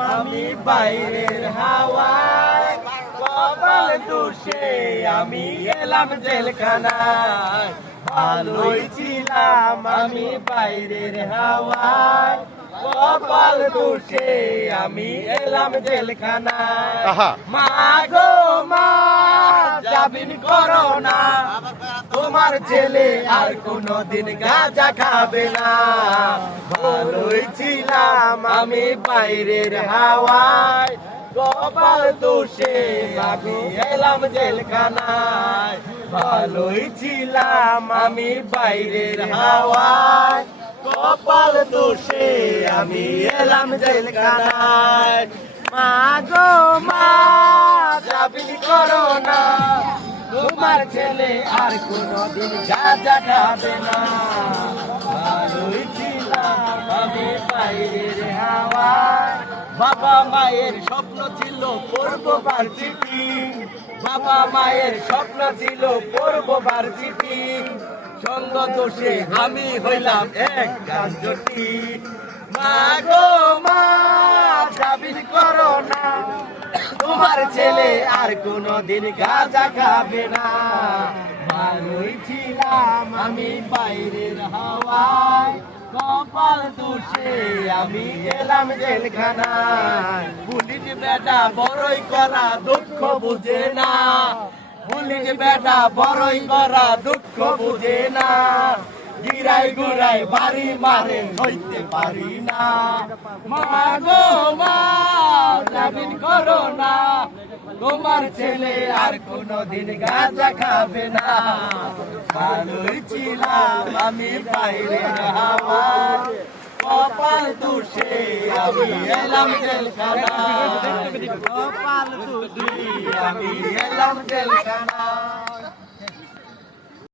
আমি বাইরের হাওয়ায়, কপাল দোষে আমি এলাম জেলখানায়। ভালোই ছিলাম আমি বাইরের হাওয়ায়, কপাল দোষে আমি এলাম জেলখানায়। মা গো মা, জামিন করো না, তোমার ছেলে আর কোনদিন গাঁজা খাবে না। ভালোই ছিলাম আমি বাইরের হাওয়ায়, কপাল দোষে আমি এলাম জেলখানায়। ভালোই ছিলাম আমি বাইরের হাওয়ায়, কপাল দোষে আমি এলাম জেলখানায়। মা গো মা, জামিন করো না, তোমার ছেলে আর কোনদিন গাঁজা খাবে না। ভালোই ছিলাম আমি বাইরের হাওয়ায়। বাবা মায়ের স্বপ্ন ছিল পড়বো ভার্সিটি, বাবা মায়ের স্বপ্ন ছিল পড়বো ভার্সিটি। সঙ্গ দোষে আমি হইলাম এক গাঞ্জটি। মা গো মা, জামিন করো না, তোমার ছেলে আর কোনদিন গাঁজা খাবে না। ভালোই ছিলাম আমি বাইরের হাওয়ায়, কপাল দোষে আমি এলাম জেলখানায়। পুলিশ বেটা বড়ই করা দুঃখ বুঝে না, পুলিশ বেটা বড়ই করা দুঃখ বুঝে না। গিরাই গুড়াই বাড়ি মারে হইতে পারি না। মা গো মা, জামিন করো না, তোমার ছেলে আর কোনদিন গাঁজা খাবে না। ভালোই ছিলাম আমি বাইরের হাওয়ায়, কপাল দোষে আমি এলাম জেলখানায়। কপাল দোষে আমি এলাম জেলখানায়।